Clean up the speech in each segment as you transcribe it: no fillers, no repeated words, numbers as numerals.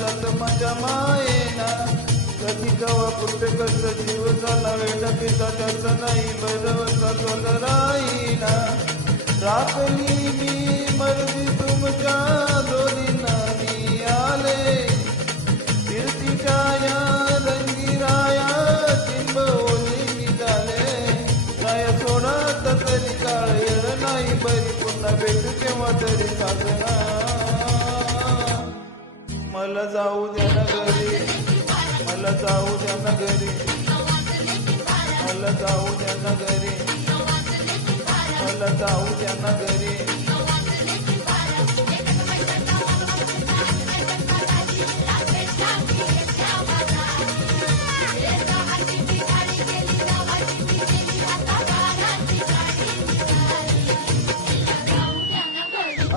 जात माझ्या मायेना कधी कवा कुठे कस जीव झाला वेळा तिचा त्याच नाही बरवता सोदराईना राखली मी मर्जी तुमच्या जोडीना मी आले फिरतीच्या या रंगीराया चिंबवली निघाले काय सोडत तरी काळ येळ नाही बरी पुन्हा भेटू केव्हा तरी साजना मला जाऊ द्या ना घरी मला जाऊ द्या ना घरी मला जाऊ द्या ना घरी मला जाऊ द्या ना घरी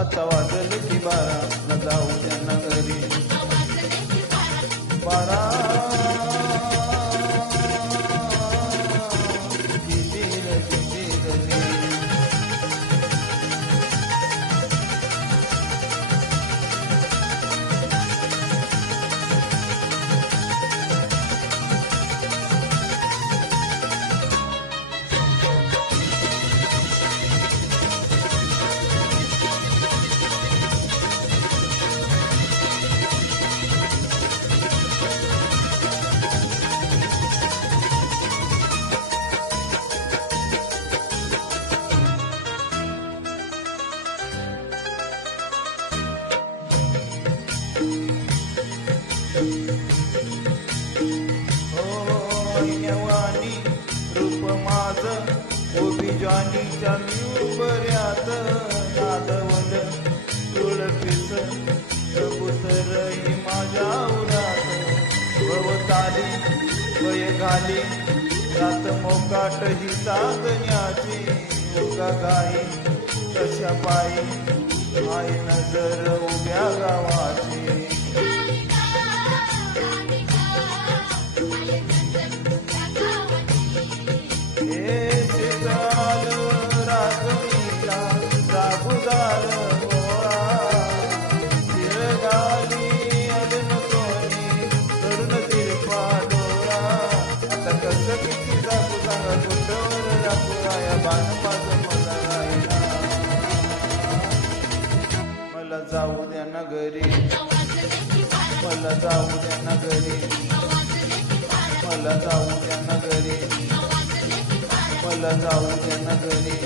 आता वाजले की 12 न जाऊ द्या ना घरी 12 वाणी रूप माझं गोपीजानीच्या म्युबऱ्यात नादवल तुळकीच कबूतरही माझ्या उरात भवताली वय घाली रात मोकाट ही साधण्याची उगा गाई कशा पायी आई नजर उभ्या गावाची मला जाऊ द्या ना घरी मला जाऊ द्या ना घरी मला जाऊ द्या ना घरी मला जाऊ द्या ना घरी